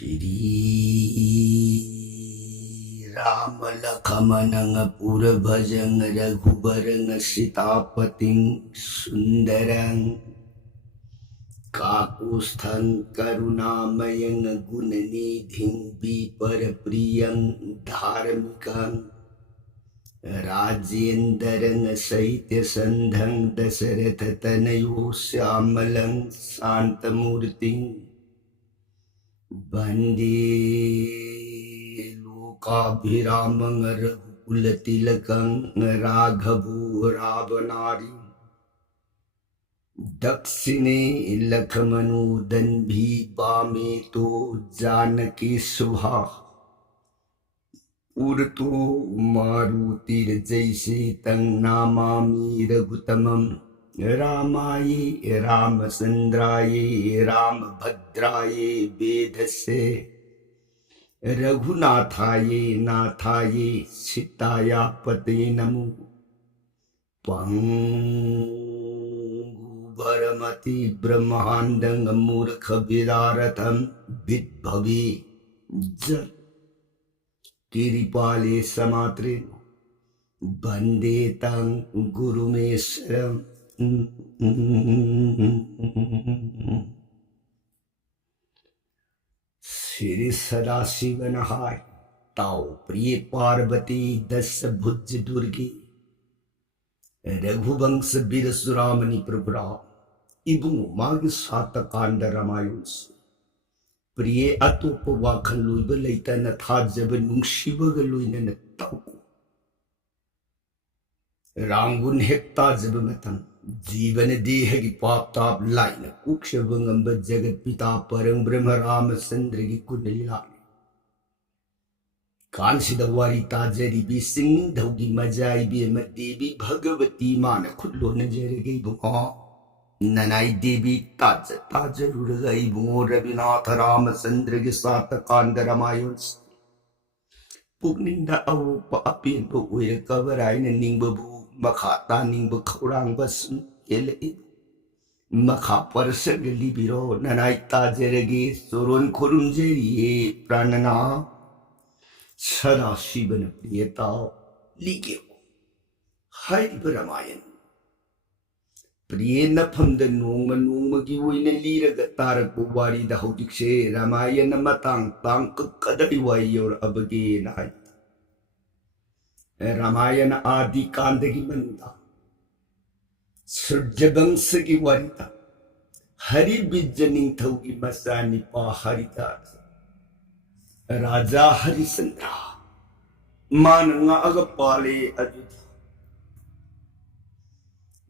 श्री राम लखमनंग पुर भजंग रघुबरंग सीतापतिं सुंदरं काकुस्थं करुणामयं गुणनिधिं विपर प्रियं धार्मिकं राजेन्द्रं सहित संधं दशरथ तनयो श्यामलं शांतमूर्तिं वंदे लोकाभिरामं रघुकुलतिलकं राघवो रावणारि दक्षिणे लक्ष्मणोदन्भी वामे तो जानकी शुभा पुरतो मारुतिर्जैसे तं नमामि रघुतमं रामाय रामचन्द्राय रामभद्राय वेधसे रघुनाथाय नाथाय सीताय पते नमो पंगुभरमति ब्रह्माण्डं मूर्खविदारतं विद्भवे जत् किरिपाले समात्रे वन्दे तं गुरुमेश्वरम् श्री सदाशिव नहाय ताओ प्रिय पार्वती दस भुज दुर्गी रघुवंश वीर सुरामणि प्रभुरा इबुंग माग सातकांड रामायण प्रिय अतोप वाखन लुइब लेतन थाजब नुंगसिबग लुइनन ताऊ रामगुन हेक्ता जब मतम जीवन देह की पाप ताप लाइन कुक्षवंगम जगत पिता परम ब्रह्म रामचंद्र की कुंडलीला कांसिद वारी ताजरी भी सिंह धौगी मजाई भी देवी भगवती मान खुदलो नजर गई बुआ ननाई देवी ताज ताज रुड़ गई बुओ रविनाथ रामचंद्र के साथ कांड रामायण पुगनिंदा अवोप अपेन बो उयर कवराइन निंगबबू मखा तानिंग खौरांग बसुन केले मखा परसग लिबिरो ननाई ताजरगे सोरोन खुरुमजेरिये प्राणना सदा शिवन प्रियता लिगे हाय रामायण प्रिय नफमद नोंग की ओइने लीरग तारक वारी द हौदिक्से रामायण मतांग तांग कदई वाई और अबगे नाय रामायण आदि कांड की मनुदा सूर्यवंश की वारिता हरि बिज निंथौ की मसा निपा हरिता राजा हरिश्चंद्र मानंगा अगपाले अयोध्या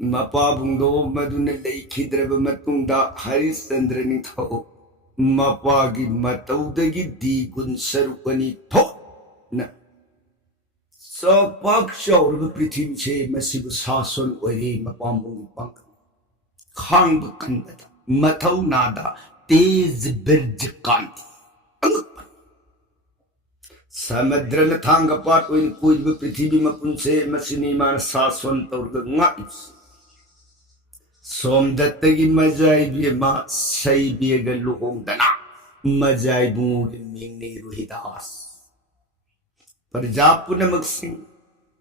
मपाबुंदो मधुन लेखिद्रब मतुंदा हरिश्चंद्र निंथौ मपागी मतौदगी दी गुण सरुपनी थो न सपक्षौरब पृथ्वी से मसिब शासन ओरे मपामुंगी पंख खांग कंदता मथौ नादा तेज बिरज कांति समुद्र थांग पाट ओइन कोइब पृथ्वी मपुन से मसिनी मान शासन तौरग गाइस सोमदत्त की मजाई भी मा सई बियग लुहोंगदना मजाई बुंग मिंगने रोहिदास प्रजापुन मक्सिंग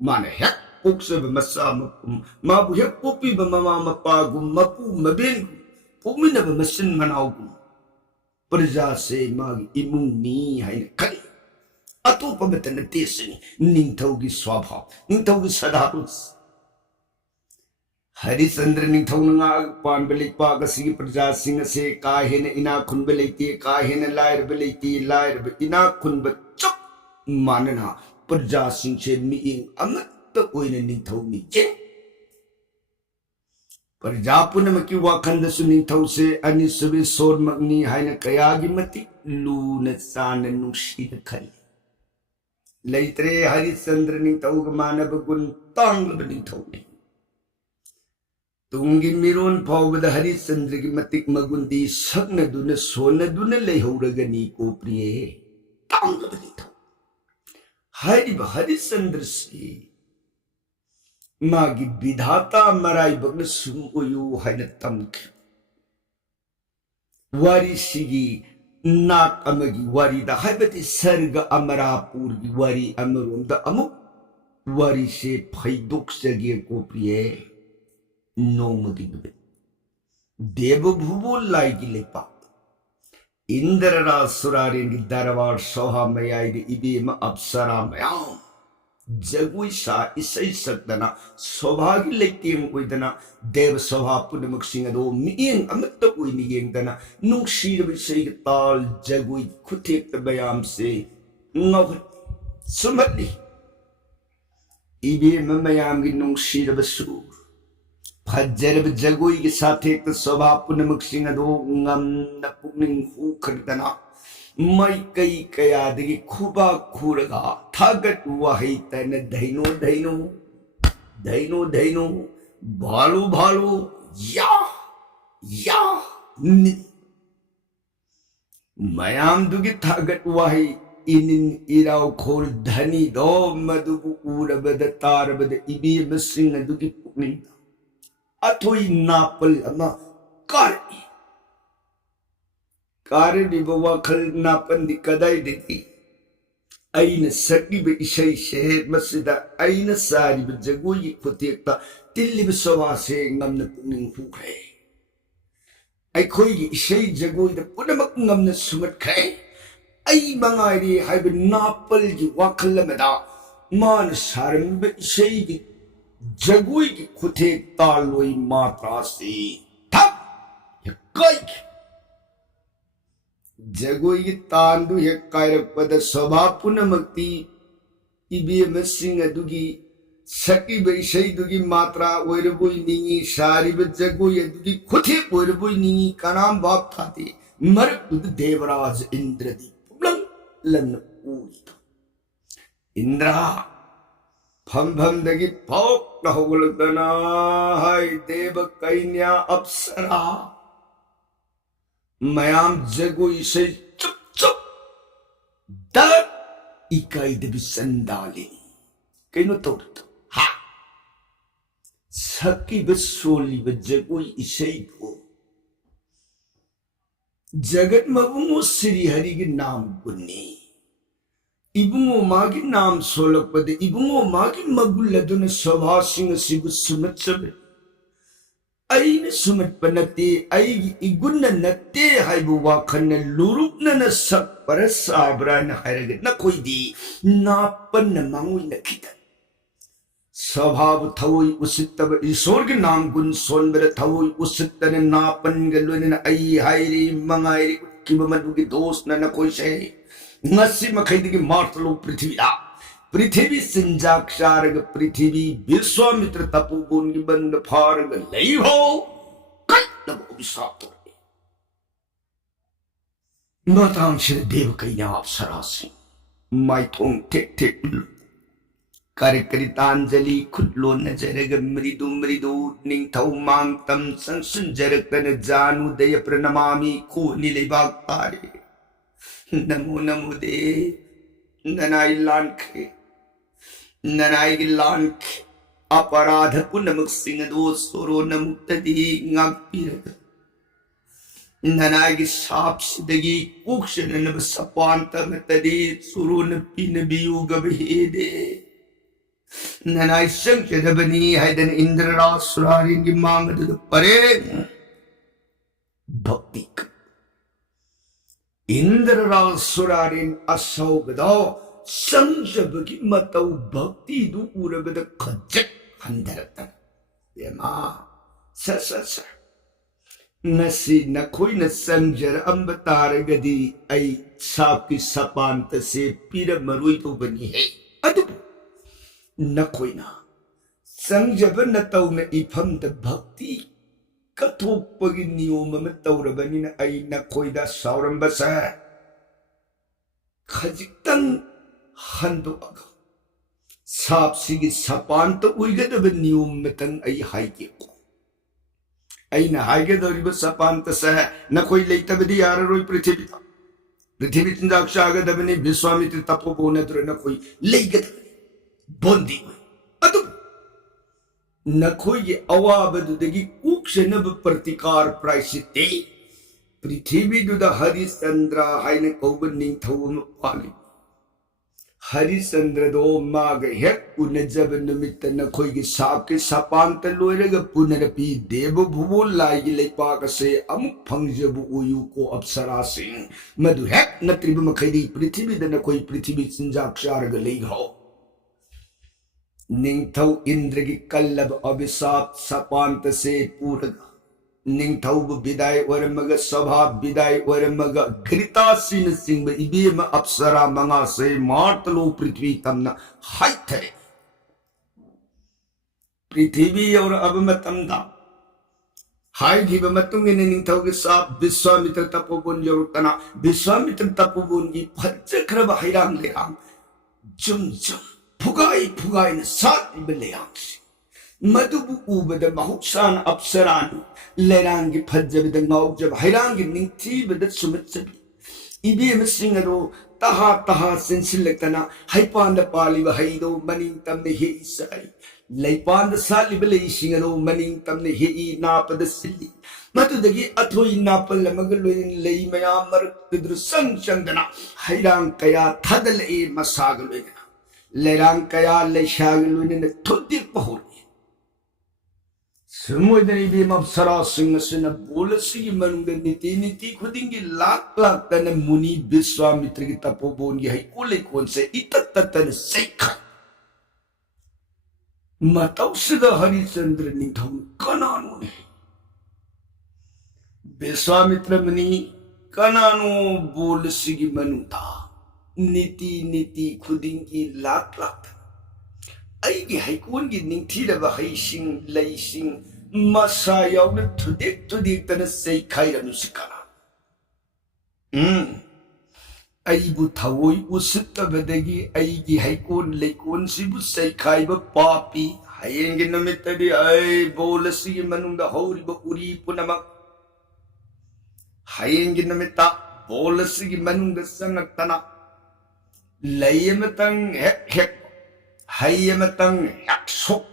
माने हेक पुक्सब मसा मपुम माबु हेक पोपी बममा मपागु मपु मबेन पुमिनब मसिन मनाउगु प्रजा से माग इमुंगनी हाइन खनि अतोप बतन तेसनी निंथौगी स्वभाव निंथौगी सदारुस हरिश्चंद्र निंथौनंगा पानबले पागसी प्रजा सिंह से काहेन इना खुनब लेती काहेन लायर लेती लायर इना खुनब चुप मानना प्रजा सिंह से मिइंग अमत ओइने निंथौनी जे प्रजा पुनम की वाखंद सुनिंथौ से अनिसबे सोर मगनी हाइन कयागी मति लून सान नुशीद खली लेत्रे हरिश्चंद्र निंथौ मानव गुण तांगब निंथौनी तुंगी मिरोन फाउबद हरिश्चंद्र की मतिक मगुंदी सगनदुन सोनदुन लेहौरगनी को प्रिय तांगब निंथौ हरिब हरिश्चंद्र से मागी विधाता मराई बगन सुम ओयु हाइन तमख वारी सिगी नाक अमगी वारी दा हाइबती सर्ग अमरापुर की वारी अमरोम दा अमुक वारी से फैदुक सगे को प्रिय नोमगी दुबे देव भूबो लाई की लेपा इंद्ररा सुरारिन की दरबार सोहा मयाई दी इबेम अप्सरा मयाम जगुई सा इसई सकदना सौभाग्य लेतेम कोइदना देव सभा पुनमुक्सिंग अदो मियें अमत्त कोइनी येंगदना नुक्सीर बिसई ताल जगुई खुथेक बयाम से ngọc सुमतली इबे ममयाम की नुक्सीर बसु फज्जर जगुई के साथ एक सभा पुनमुक्सिंग अदो ngam न पुनिंग हु खरदना मैं कई कयादगी खुबा खुरगा थागत वही तन धैनो धैनो धैनो धैनो भालू भालू या मयाम दुगी थागत वही इन इराव खोल धनी दो मधुबु उरबद तारबद इबी बसिंग दुगी पुनिंग अथोई नापल अमा कारी कारणी वखल नापन कदाई देती अन सकीब इशई शहर मसिदा अन सारिब जगोई खुतेक्ता तिल्लिब सवासे ngam पुनिंग हुखरे अखोई इशई जगोई द पुनमक ngam सुमतखरे अई मंगारी हाइब नापल की वखल मदा मान सारम इशई की जगोई की खुतेक्ता लोई मात्रा से थप यकाई जगोई की तांदु है कायरपद सभा पुनमक्ति इबे मसिंग अदुगी सकी बैसई दुगी मात्रा ओइरबोई निंगी सारिब जगोई अदुगी खुथे ओइरबोई निंगी कनाम बाप थाते मरकुद देवराज इंद्रदी पुलंग लन ऊत इंद्रा फम फम दगी पोक नहोगलदना हाय देव कन्या अप्सरा मयाम जगोई से चुप चुप दर इकाई दबी संदाली कहीं तो हा सकी बसोली बजगोई इसे को जगत मबुंगो श्री हरि के नाम गुन्नी इबुंगो मागी नाम सोलक पदे इबुंगो मागी मगुलदुन सभा सिंह सिबु सुमत सब अइन सुमत पनते अइगी इगुन नते हाइबु वाखन लुरुपन न सक पर साब्रान हायरग न कोइदी नापन मांगुई न खितन स्वभाव थवोई उसितब ईश्वर के नाम गुण सोनबर थवोई उसितन नापन गलोन अई हायरी मंगायरी किब मदु के दोस्त न कोई से ngasi मखैदि की मार्तलो पृथ्वी आ पृथ्वी सिंजाक्षारग पृथ्वी विश्वामित्र तपोवन की बंद फारग लई हो कल अभिशाप मातां श्री देव कन्या अप्सरासी माइथों टेक टेक कार्यकरितांजलि खुदलो नजरग मृदु मृदु निंथौ मांग तम संसन जरकन जानु दय प्रणमामि को निलेबाग पारे नमो नमो दे ननाई लांखे ननाई लांख अपराध पुनमुख सिंह दो सोरो नमुक्तदी ngakpirag ननाई साप सिदगी कुक्षन नब सपांत मतदी सुरो नपीन बियुग भेदे ननाई संचदबनी हैदन इंद्ररासुरारिन की मांग दद परे भक्ति इंद्ररासुरारिन असौगदो संजबगी मतौ भक्ति दु उरबद खजक हंदरतन येमा स नसी नखोई न संजर अंबतारगदी ऐ साकी सपांत से पीर मरुई तो बनी है अदु नखोई ना संजब न तौ न इफम द भक्ति कथोपगी नियम में तौरबनी न ऐ नखोई दा सावरंबस खजितंग हंदो अगा साप सिगी सपांत उइगदब नियम में तंग ऐ हाइके को ऐ न हाइके दरिब सपांत सह नखोई लेतबदी याररोई पृथ्वी चिंजाक्षागदबनी विश्वामित्र तपोवन द्र नखोई लेगदबनी बोंदी अदु नखोई के अवाबदुदगी कुक्षनब प्रतिकार प्रायश्चिते पृथ्वीदुदा हरिश्चंद्र हाइने कौब निंथौ अमा पाली हरिश्चंद्र दो माग हेक उनजब निमित्त नखोई साप के सपांत लोइरग पुनरपि देव भुवो लाइगी लेपाक से अमुक फंगजबु उयु को अप्सरा सिंह मधु हेक नत्रिब मखैदी पृथ्वी द नखोई पृथ्वी चिंजाक चारग लेघो निंथौ इंद्र की कल्लब अभिशाप सपांत से पूरग निंथौब विदाय ओरमग सभा विदाय ओरमग घृतासीन सिंह इबेम अप्सरा मंगा से मार्तलो पृथ्वी तमना हाइथे पृथ्वी और अब मतमदा हाई घिब मतुंगे निंथौ के साथ विश्वामित्र तपोवन जरुतना विश्वामित्र तपोवन की फज्जख्रब हैरांग लेरांग जुम जुम फुगाई फुगाई न साथ बिलेयांग मधुबु उबद महुसान अप्सरान लेरांग की फज्जब दंगाव जब हैरांग की निंथी बद सुमचबी इबेम सिंगरो तहा तहा सिंसिलकना हैपांद पालिब हैदो मनिंग तमने हे इसाई लैपांद सालिब ले सिंगरो मनिंग तमने हे इ नापद सिल्ली मधुदगी अथोई नापल लमग लोइन लई मया मर तिद्र संग संगना हैरांग कया थदले मसाग लोइना लेरांग कया लेशाग लोइन थुद्दी पहुल समुद्री बीम अप्सरा सिंह सिंह बोलसी की मनुंग नीति नीति खुदिंगी लाख लाख तन मुनि विश्वामित्र की तपोवन की है कोले कौन से इतत तन सेखा मतौ सिद्ध हरिश्चंद्र निंथौ कनानु ने विश्वामित्र मुनि कनानु बोलसी की मनु था नीति नीति खुदिंगी लाख लाख अगी हैकोन की निंथी दबा हैसिंग लैसिंग मसा यावना थुदेक थुदेक तना सै खाइरनु सिकाना अईबु थवोई उसित्तबदगी अईगी हैकोन लैकोन सिबु सै खाइबा पापी हयेंगे नमित्तदि अय बोलसी मनुंग हौरिबा उरी पुनमक हयेंगे नमित्ता बोलसी मनुंग संगतना लयमतंग हेक हेक हायमतंग याक्सोक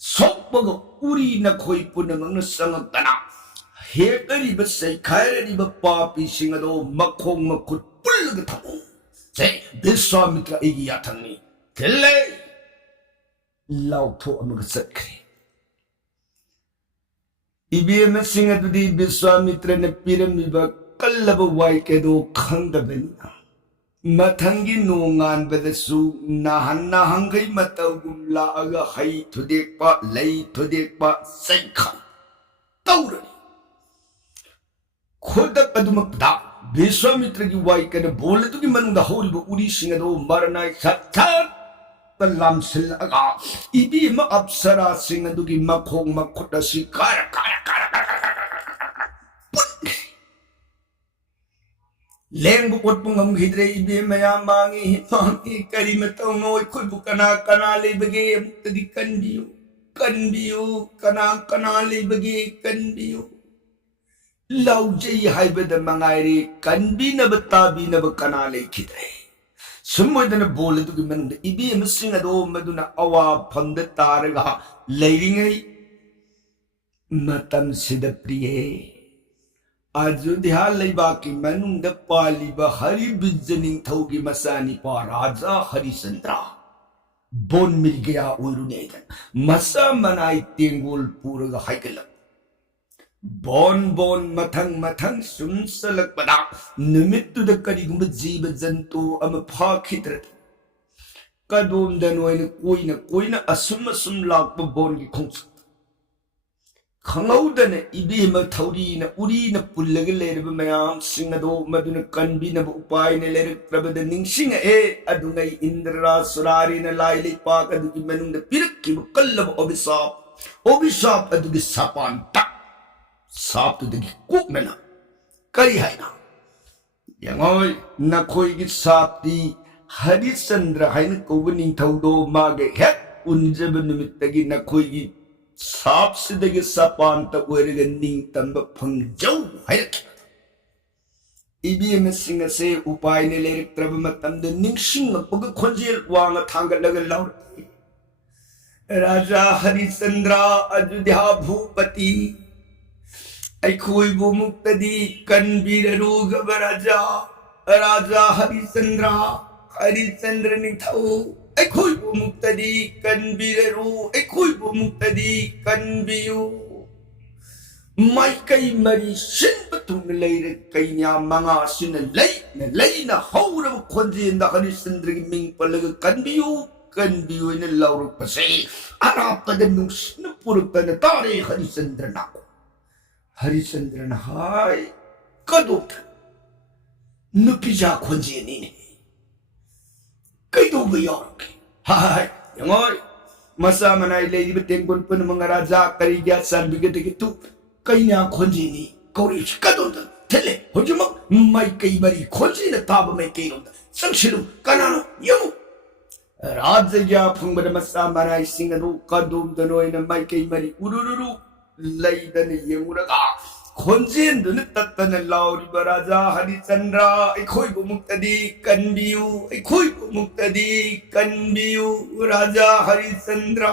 सोपग उरी नखोई पुनमंग संगतना हेकरिब सैखायरिब पापी सिंगदो मखोंग मखुत पुल्ग थमो जे विश्वामित्र एगी याथंगनी थिल्ले लाउथो अमग सखरे इबेम सिंगदुदी विश्वामित्र ने पिरमिब कल्लब वाई केदो खंगदबनिना मथंगी नोंगान बदसु नाहन नाहंगई मतगुम लागा हई थुदेकपा लई थुदेकपा सैखा तौरनी खुदक अदुमकदा विश्वामित्र की वाई कने बोले तो की मनुंग हौरिब उरी सिंगदो मरनाय सत्थर तलाम सिलगा इबी म अप्सरा सिंगदु की मखोंग मखुटसी कार कार कार लेंग बुकोटपुंगम घिद्रे इबे मया मांगी मांगी करी मतौ नोय खुद कना कना लेबगे मुक्तदि कनबियो कना कना लेबगे कनबियो लौजई हाइबद मंगाइरे कनबिनब ताबिनब कना ले खिद्रे सुमोदन बोले दुगी मनद इबे मसिंग अदो मदुना अवा फंद तारगा लेरिंगई मतम सिद प्रिये अयोध्या लेबाकी मनुंग पालिब हरि बिज निंथौ की मसानी पा राजा हरिश्चंद्र बोन मिल गया उरुनेदन मसा मनाई तेंगोल पूरग हाइकल बोन बोन मथंग मथंग सुनसलक पदा निमित्तुद करिगुम जीव जंतु अम फाखिद्र कदोम दनोइन कोइना असुम असुम लाप बोन की खोंस खंगौदन इबेम थौरीन उरीन पुल्लग लेरब मयाम सिंगदो मदुन कनबिनब उपायन लेरक्रबद निंगसिंग ए अदुंगै इंद्ररा सुरारिन लाइले पाक अदुगी मनुंग पिरक्की कल्लब अभिशाप अदुगी सपान तक साप तुदगी कुकमेना करी हैना यंगोय नखोई की सापती हरिश्चंद्र हैन कौब निंथौदो मागे हेक उनजब निमित्तगी नखोई की साप सिदगे सपांत ओरग निंग तंब फंगजौ हैरक इबीएम सिंग से उपाय ने लेरक त्रब मतंद निंगसिंग पग खोजेल वांग थांगलग लौर राजा हरिश्चंद्र अयोध्या भूपति ꯑꯩꯈꯣꯏꯕꯨ ꯃꯨꯛꯇꯗꯤ ꯀꯟꯕꯤꯔꯔꯨꯒꯕ ꯔꯥꯖꯥ ꯍꯔꯤꯆꯟꯗ꯭ꯔ ꯅꯤꯡꯊꯧ ꯑꯩꯈꯣꯏꯕꯨ ꯃꯨꯛꯇꯗꯤ ꯀꯟꯕꯤꯔꯔꯨ ꯑꯩꯈꯣꯏꯕꯨ ꯃꯨꯛꯇꯗꯤ ꯀꯟꯕꯤꯌꯨ ꯃꯥꯏꯀꯩ ꯃꯔꯤ ꯁꯤꯟꯕ ꯊꯨꯡꯅ ꯂꯩꯔꯦ ꯀꯩꯅ꯭ꯌꯥ ꯃꯉꯥꯁꯤꯅ ꯂꯩꯅ ꯍꯧꯔꯕ ꯈꯣꯟꯖꯦꯜꯗ ꯍꯔꯤꯆꯟꯗ꯭ꯔꯒꯤ ꯃꯤꯡ ꯄꯜꯂꯒ ꯀꯟꯕꯤꯌꯨ ꯀꯟꯕꯤꯌꯨꯅ ꯂꯥꯎꯔꯛꯄꯁꯦ ꯑꯔꯥꯞꯄꯗ ꯅꯨꯡꯁꯤꯠꯅ ꯄꯨꯔꯛꯇꯅ ꯇꯥꯔꯦ ꯍꯔꯤꯆꯟꯗ꯭ꯔꯅ हरिचंद्रन हाय कदोथ नुपिजा खोंजेनीने कईदोब यारके हाय यंगोय मसा मनाई लेदिब तेंगुन पुन मंगराजा करिग्या सरबिगेदगे तु कईना खोंजेनी कौरी कदोद थेले होजमक माई कई बरी खोंजेन ताब में केरोद संशिलु कनानो यमु राजया फंगबद मसा मनाई सिंगदो कदोम दनोइन माई कई बरी उरुरुरु लैदन येमुरगा खोंजेंदुन तत्तन लाउरिबा राजा हरिचंद्र अखोइबु मुक्तदी कन्बियु अखोइबु मुक्तदी कन्बियु राजा हरिचंद्र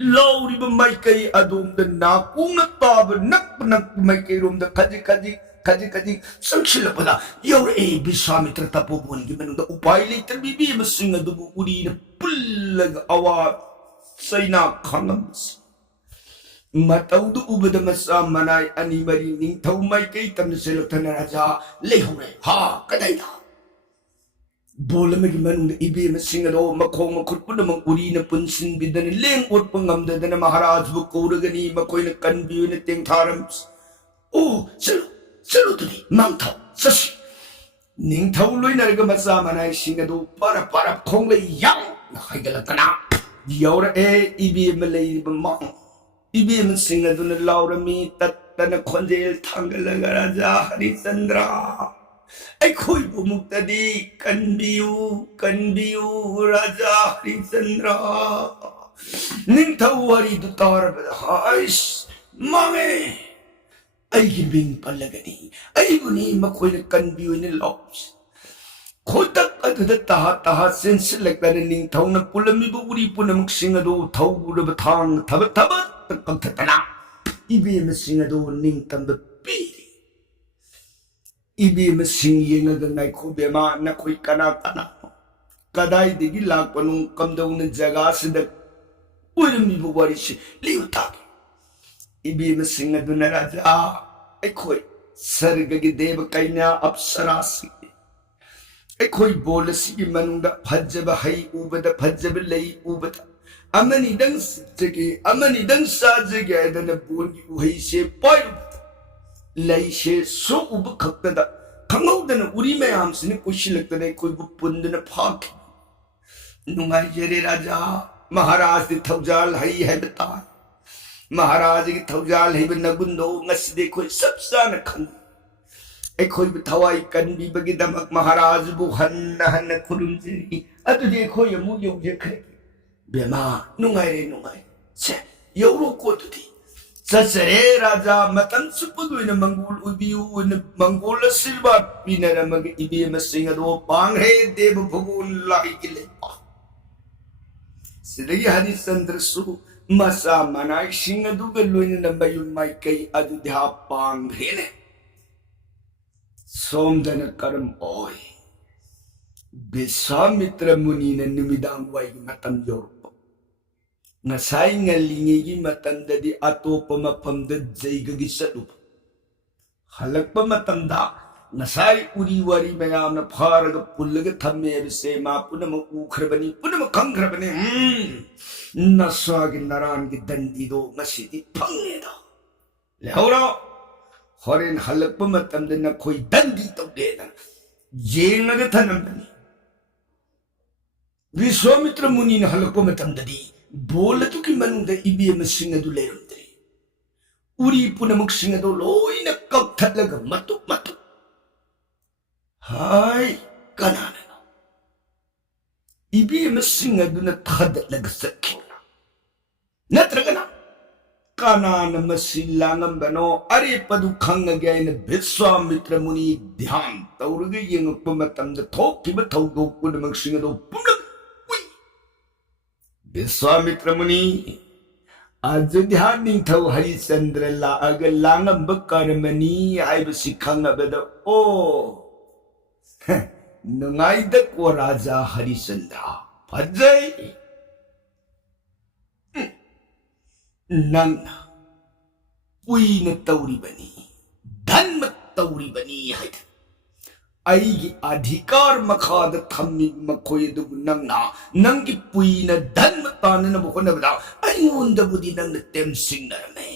लाउरिबा माइकई अदोमद नाकुंग ताब नक माइकईरोमद खजी संशिलपदा यौरे विश्वामित्र तपोवनगी मनुंदा उपाय लेतरबिबी मसिंग अदुबु उरीन पुल्लग अवा सैना खांगमस मतौदु उबद मसा मनाई अनि मरी निंथौ माइकई तमसेलथन राजा लेहौरे हा कदाइदा बोलमगी मनुंद इबे मसिंगदो मखोंग मखुटपुन उरीन पुनसिन बिदन लेंग ओटप ngamdadana महाराजबु कौरगनी मखोइन कनबियुन तेंगथारम ओ चलो तुदी मांगथौ ससि निंथौ लोइनरग मसा मनाई सिंगदो para खोंगले yang हाइगलतना यौर ए इबे मलैब मांग इबेम सिंह अदुन लाउरमी तत्तन खोंजेल थांगलग राजा हरिचंद्र अखोइबु मुक्तदी कन्बियु राजा हरिचंद्र निंथौ वरी दुतारब हाइस मांगे अइगी बिंग पल्लगनी अइबुनी मखोइन कन्बियु ने लॉप्स खोतक अदुद तहा सेंसिलकन निंथौन पुलमिबु उरी पुनमक सिंह अदु थौबुरब थांग थब कंथतना इबेम सिंह अदु निंतंब पीरी इबेम सिंह येंगद नाइखो बेमा नखोई कना कदाई दिगी लाकपनु कमदौन जगा सिद उरमिबु वरिसि लिउतागे इबेम सिंह अदु राजा अखोई सर्गगी देव कन्या अप्सरासी अखोई बोलसी मनुंदा फज्जब हई उबद फज्जब लई उबद अमनी दंग साजगे दन बोलगी उहई से पायु लई से सो उब खक्तदा खंगौदन उरी मयाम सिने कुशिलक्तने कोई बुपुंदन फाख नुंगाई जेरे राजा महाराज दि थौजाल हई है बता महाराज की थौजाल हई नगुंदो ngasi कोई सब सान खंग अखोई थवाई कन्बीबगी दमक महाराज बु हन्न खुरुमजिरी अदुदि अखोई अमु यौजेखरे बेमा नुंगाई से यौरो कोदुदि ससरे राजा मतन सुपुदुइन मंगोल उबियु इन मंगोल सिल्वा पिनरमग इबेम सिंह दो पांगरे देव भगोन लाई किले सिदगी हरिचंद्र सु मसा मनाई सिंह दुग लोइन नंबयु माइकई अदुध्या पांगरेने सोमदन कर्म ओय विश्वामित्र मुनि ने निमिदांग वाई मतम Europe ngasai ngalingi matandadi atopa mafamda jaiga salup halakpa matamda ngasai uri wari mayamna pharaga pullaga thamme bise ma punama ukhrabani punama khangrabani nasagi naran gi dandi do ngasidi phangeda lehora horen halakpa matamda na khoi dandi tawdena yengaga thanamdani Vishwamitra मुनि ने हलको में तंददी बोल तो कि मनुंदे इबेम सिंह अदु लेरुंद्री उरी पुनमुक सिंह अदु lion कक्थलग मतु हाय कनाना इबेम सिंह अदु न थदलग सखिना नत्रगना कनाना मसिलांगम बनो अरे पदु खंगगे न विश्वामित्र मुनि ध्यान तौरगे यंगप मतम द थोकिब थौदो पुनमुक सिंह अदु विश्वामित्र मुनि अयोध्या निंथौ हरिचंद्र लाग लांगब कर्मनी हाइबसि खंगबद ओ नंगाइद को राजा हरिचंद्र फजै नंग पुइन तौरिबनी धन्म तौरिबनी हाइद आइगी अधिकार मखाद थम्मि मखोय दुबु नंगना नंगी पुइना धन्म तानन बखोनबदा आइंगोंदबुदि नंगना तेमसिंगनरमे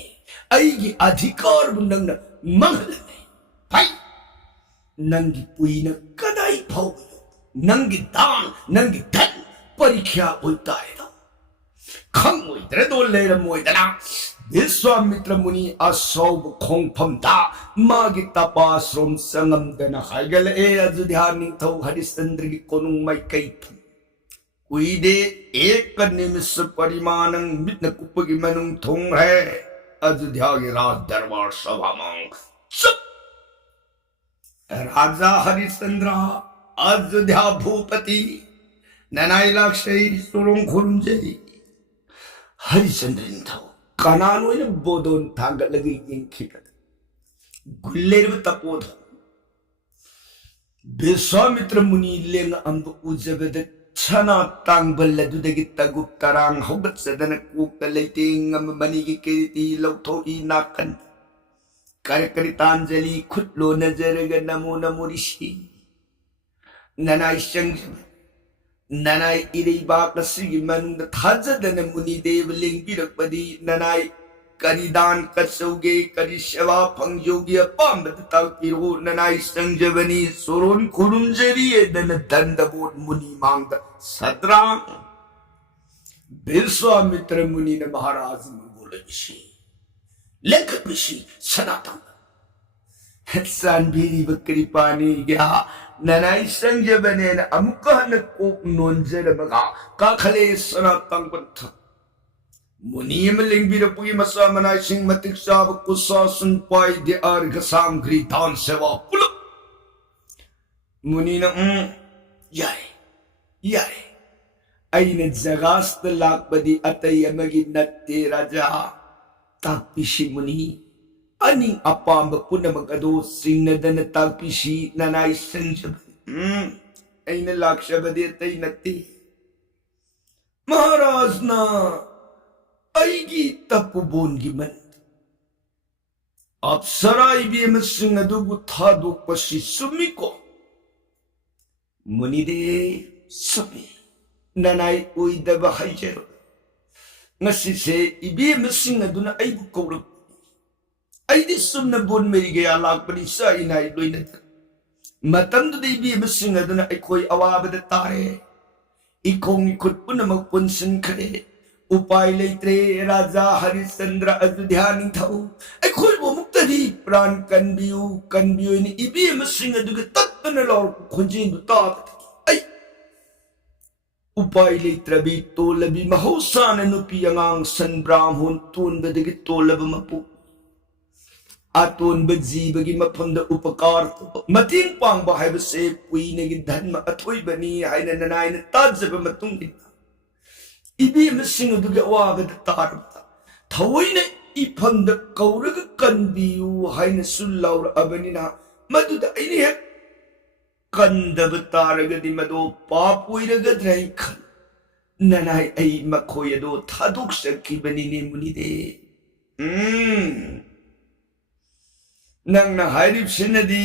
आइगी अधिकार बु नंगना मंगलमे फाइ नंगी पुइना कदाई फाउ नंगी दान नंगी धन परीक्षा उल्टाएदा खंगोइद्रे दो लेरमोइदना विश्वामित्र मुनि असौब खोंफमदा मागी तपाश्रम संगमदना हाइगल ए अयोध्या निंथौ हरिश्चंद्र की कोनुंग माइकई कुइदे एक निमिष परिमाणं मिटन कुपगी मनुंग थोंग है अयोध्या के राज दरबार सभा में चुप राजा हरिश्चंद्र अयोध्या भूपति ननाई लाक्षई सुरुंग खुरुंजे हरिश्चंद्र निंथौ कनानोइन बोदोन थांगलगी इंखिकत गुल्लेर तपोध विश्वामित्र मुनि लेंग अंब उजबद छना तांगबल्लदुदगी तगुप तरांग होगत्सदन कुक लेतेंग मनिगी केति लौथोई नाकन करकरितांजलि खुटलो नजरग नमो नमो ऋषि ननाई संग ननाई इरेबाकसिगी मनुंग थाजदन मुनि देव लिंगिरकपदी ननाई करिदान कसौगे करि सेवा फंगजोगी अपामद ताकिरो ननाई संजवनी सोरोन खुरुंजरी दन दंडबोध मुनि मांग सदरा विश्वामित्र मुनि ने महाराज बोले ऋषि लेख ऋषि सनातन सांबीरी बकरी पानी गया ननाई संजवने न अमुकहन को नोंजर मगा काखले सनातन पंथ मुनियम लिंगबिरपुगी मसा मनाई सिंह मतिक साब कुसा सुन पाई दे अर्घ सामग्री दान सेवा पुल मुनि न याय याय अइने जगास्त लाकबदी अतय अमगी नत्ते राजा तापिशी मुनि अनि अपांब पुनमगदो सिंगनदन तापिशी ननाई संजब अइने लाक्षबदी अतय नत्ते महाराज ना आइगी तपुबोनगी मन अप्सरा इबीएम सिंह अदुबु थादोकपसि सुमिको मुनिदे सुमि ननाई ओइदब हाइजेरो ngasi इबीएम सिंह अदुना आइबु कौरक आइदि सुमना बोन मेरी गया लाकपनि सा इनाई लोइना मतमदुदे इबीएम सिंह अदुना अखोय अवाबद तारे इखोंग खुद पुनमक पुनसिनखरे उपाय लेत्रे राजा हरिश्चंद्र अयोध्या निंथौ अखोय बो मुक्तदी प्राण कनबियु कनबियु नि इबीएम सिंह अदुगे तत्तन लौ खुंजिन ता आई उपाय लेत्रबी तोलबी महौसान नुपी अंगांग सन ब्राह्मण तोनबदगी तोलब मपु आतोनब जीबगी मफमद उपकार मतिंग पांगबा हाइबसे पुइनेगी धर्म अथोइबनी हाइना ननाइना ताजब मतुंगी इबीएम सिंह अदुगे अवाबद तारबता थवोइना इफंद कौरग कनबियु हाइना सुल्लाउर अबनिना मदुदा आइने हेक कंदब तारगदि मदो पाप ओइरगद्रै खन ननाई आई मखोयदो थादुक सकिबनिने मुनिदे नंगना हाइरिबसिनदी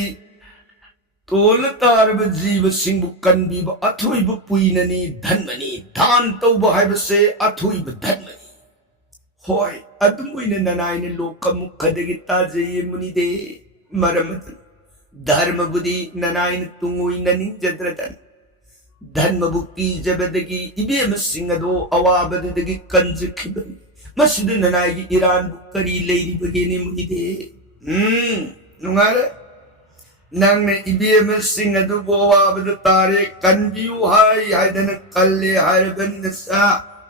तोल तारब जीव सिंह कनबीब अथोइब पुइननी धनमनी दान तौब हाइबसे अथोइब धनमनी होय अदुमुइने ननाइने लोकमुखदगी ताजये मुनिदे मरमत धर्म बुद्धि ननाइन तुंगोई ननी जद्रतन धर्म बुक्की जबदगी इबीएम सिंह अदो अवाबदगी कंजखिबन मसिद ननाइगी ईरान बुकरी लेरिबगेने मुनिदे नुंगारे नंगने इबीएम सिंह अदुबो अवाबद तारे कनबियु हाय हायदन कल्ले हायबन सा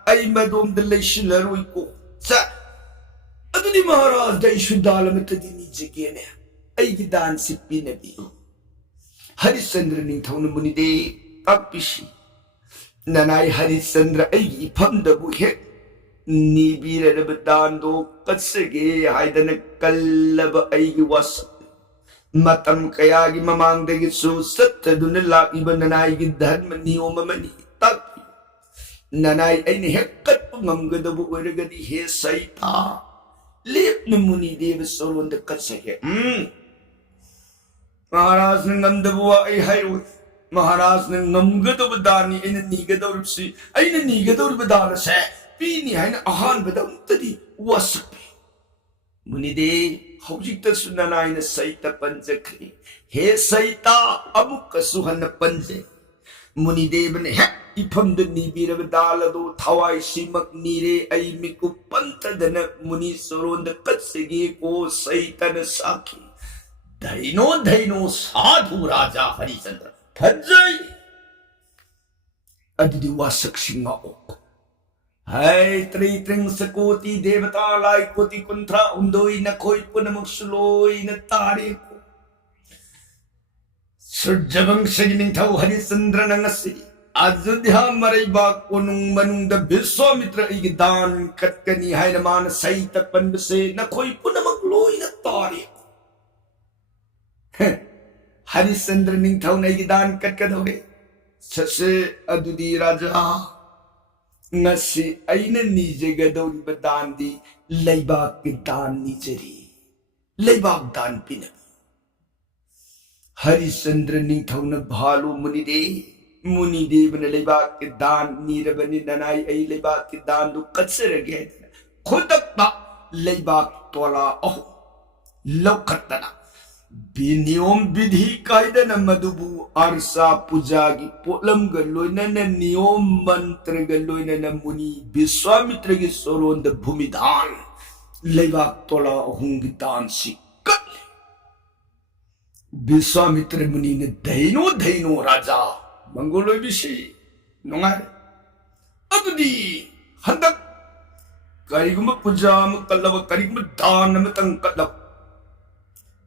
आई मदोम द लेशिलरोई को सा अदुनि महाराज दै सुदालमतदि जिगेने अइगी दान सिप्पी नबी हरिश्चंद्र निंथौन मुनिदे तापिशी ननाई हरिश्चंद्र अइगी इफमदबु हेक नीबीरब दानो कत्सगे हाइदन कल्लब अइगी वासक मतम कयागी ममांगदगी सु सत्तदुन लाइबा ननाईगी धर्म नियम मनी तक ननाई अइने हेक्कत ngamgadabu oiragadi he saita lep namuni dev soronda katsage Maharaj ne ngamdabu ai hairu Maharaj ne ngamgadabu dani aina nigadawrsi aina nigadawrba dana se pini haina ahan bada untadi waspe muni de hojikta sunana aina saita panjakri he saita amukka suhanna panje muni dev ne hek ifam de nibiraba dalado thawai simak nire ai miku pantadana muni soronda katsage ko saitana saki Daino Daino Sadhu Raja Harichandra Thajai Adidi wasak singa ok Hai tri tring sakoti devata lai koti kuntra undoi na koi punamuk suloi na tari ko Surjavang sagining thau Harichandra nangasi Ajudhya maraiba konung manung da Biswamitra igidan katkani hai naman saita panbase na koi punamuk loi na tari ko Harichandra ningthau nai dan katkadore sase adudi raja ngasi aina nijegadori badandi laibak ki dan nijeri laibak dan pina Harichandra ningthau na bhalu muni de bana laibak ki dan nirabani nanai ai laibak ki dan du katsarage khodak ba laibak tola oh lokatana Biniyom bidhi kaidana madubu arsa puja gi polam galoina na niyom mantra galoina na muni Biswamitra gi soron da bhumidan laibak tola hungi dan sikat Biswamitra muni na daino raja mangoloi bisi nongai adudi handak kariguma puja mu kallaba kariguma dan matang kallab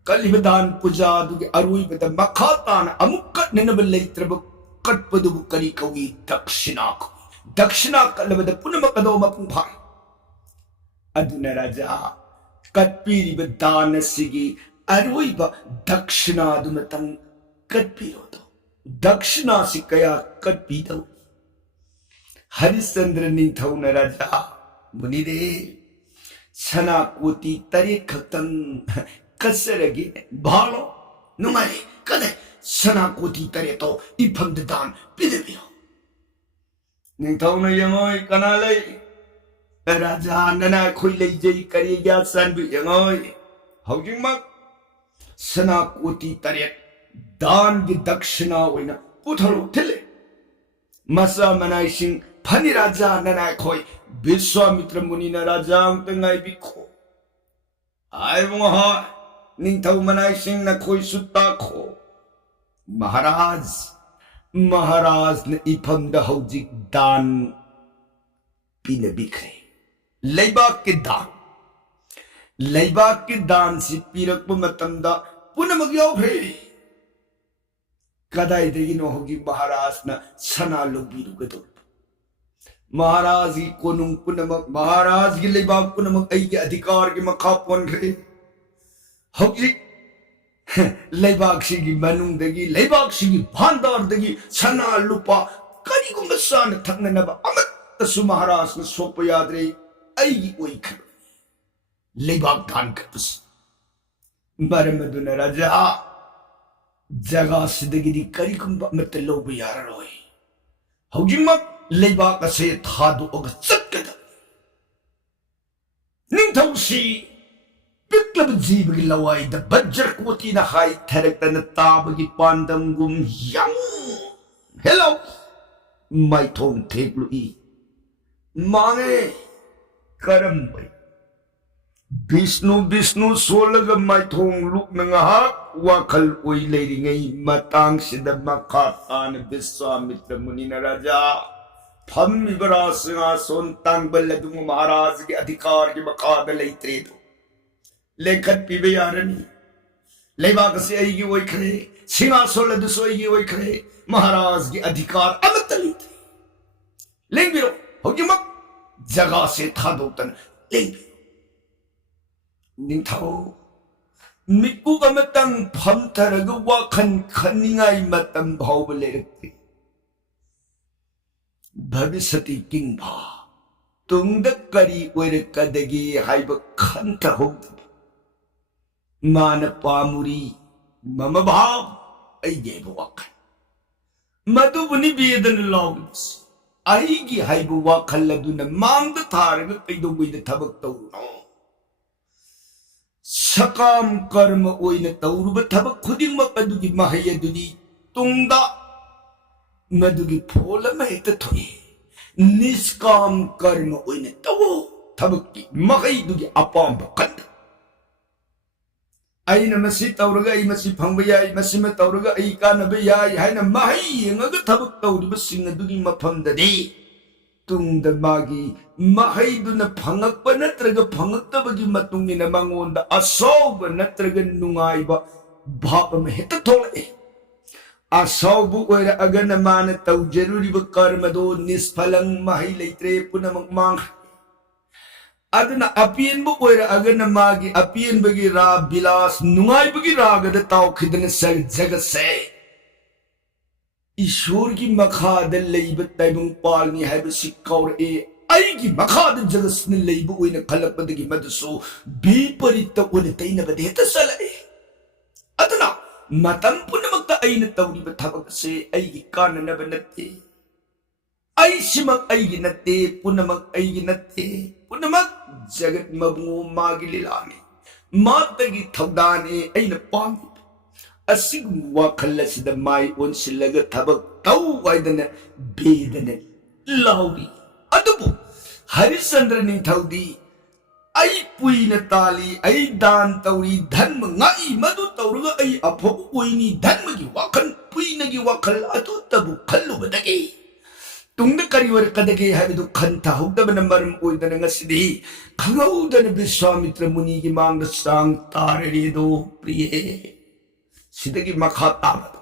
Kalibadan puja dugi arui bada makatan amukkat nenaba leitraba katpadubu kari kawi dakshina kalabada punamakado mapungpar aduna raja katpiri badana sigi arui ba dakshina dumatang katpirodo dakshina sikaya katpido Harichandra ningthau na raja munide sana koti tari khatang Kasaragi bhalo numari kade sana koti tare to ifam de dan pidebio ningthau na yangoi kanalai raja nana khoi lei jei kari gya san bi yangoi haujing mak sana koti tare dan gi dakshina oina puthalo thile masa manai sing phani raja nana khoi Biswamitra muni na raja ngai bi kho ai moha Ningthau manai sing na khoi sutta kho Maharaj na ifam da haujik dan pinabikre Laibak ki dan si pirakpa matamda punamak yaukre Kadai degi no hogi Maharaj na sana lobiru gado Maharaj ki konung punamak Maharaj ki laibak punamak aigi adhikar ki makhapon re Hojik laibak sigi manung dagi laibak sigi bhandar dagi sana lupa kari ko masana thakna naba amat tasu Maharaj na sopa yadre aigi oi khar laibak dan katus baramaduna raja jaga sidagi di kari ko amat loba yararoi hojik mak laibak ase thadu og chakkada ningthau si Piklab jibagi lawai da bajjar koti na hai tharakta na tabagi pandam gum yang Hello Mai thong theklu I Mange karam bai Vishnu solaga mai thong luk na ngahak wakal oi leiri ngai matang sida makatan Biswamitra muni na raja Phammibara singason tangballadung Maharaj ki adhikar ki makada leitre do Lekhat pibe yarani Laibak se aigi oi khare Singasol ladus aigi oi khare Maharaj ki adhikar amatali Lengbiro hogimak जगह से थादोक्तन लेंबियो निंथौ मिकु अमतंग फमथरग वाखन खनिंगाई मतम भाव लेरक्ति भविष्यति किंभा तुंगद करी ओइरकदगी HYBE खंथहौ मान पामुरी मम भाव अयेब वाखन Madhubani बेदन loans आईगी हाइबु वाखल अदुना मांगद थारग कैदोबैद थबक तौरुनो सकम कर्म ओइना तौरुब थबक खुदिंगमक अदुगी महै अदुदी तुंगदा मधुगी फोल अमा हेक्ता थोए निष्काम कर्म ओइना तवो थबकी महै दुगी अपाम खंद अइना मसी तौरगा अइ मसी फंगबा याय मसी म तौरगा अइ कानबा याय हाइना महै येंगगा थबक तौरिबा सिंग अदुगी मफमददि तुंगदा मागी महै दुना फंगकपा नत्रगा फंगक्तबगी मतुंगिना मंगोंदा असौबा नत्रगा नुंगाइबा भाप अमा हेक्ता थोलए असौबु ओइरा अगना मान तौजरुरिबा कर्मदो निष्फलं महै लैत्रे पुनमक मांग अदना अपियनबु ओइरा अगना मागी अपियनबगी रा बिलास नुंगाइबगी रागदा तावखिदना सग जगसे ईश्वर की मखाद लैब तैबुंग पालनी हाइबसि कौरए अइगी मखाद जगसने लैब ओइना खलकपदगी मदसो विपरीत ओइना तैनबदे हेता सलए अदना मतम पुनमक्ता अइना तौरिबा थबकसे अइगी काननब नत्ते अइसिमक अइगी नत्ते पुनमक अइगी नत्ते पुनमक जगत मबुंगो मागी लीलाने मातगी थौदाने अइना पामी असिगुम वाखल असिदा माई ओनसिलगा थबक तौ वाइदना बेदना लाउरी अदुबु हरिश्चंद्र निंथौदी अइ पुइना ताली अइ दान तौरी धर्म ngai मदु तौरगा अइ अफबु ओइनी धर्मगी वाखल पुइनगी वाखल अदु तबु खल्लुबदगे तुंगद करिवर कदगे हाइबदु खंथा हुदबन मरम ओइदना ngasiदी खंगौदन विश्वामित्र मुनि की मांग सांग तारेदो प्रिय सिदगी मखा ताबदो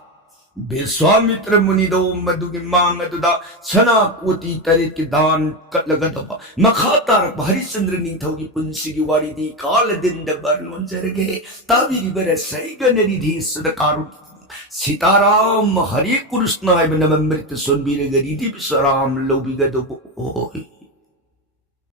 विश्वामित्र मुनि दो मधुगी मांग अदुदा सना कोटि तरे की दान कलगदबा मखा तार हरिश्चंद्र निंथौगी पुंसिगी वारिदी काल दिन बरनोन जरगे ताविरी बर सैगनरिधि सदकारु सीताराम हरे कृष्ण नममृत सुनबीर गरीदी विश्राम लोबिगदो ओय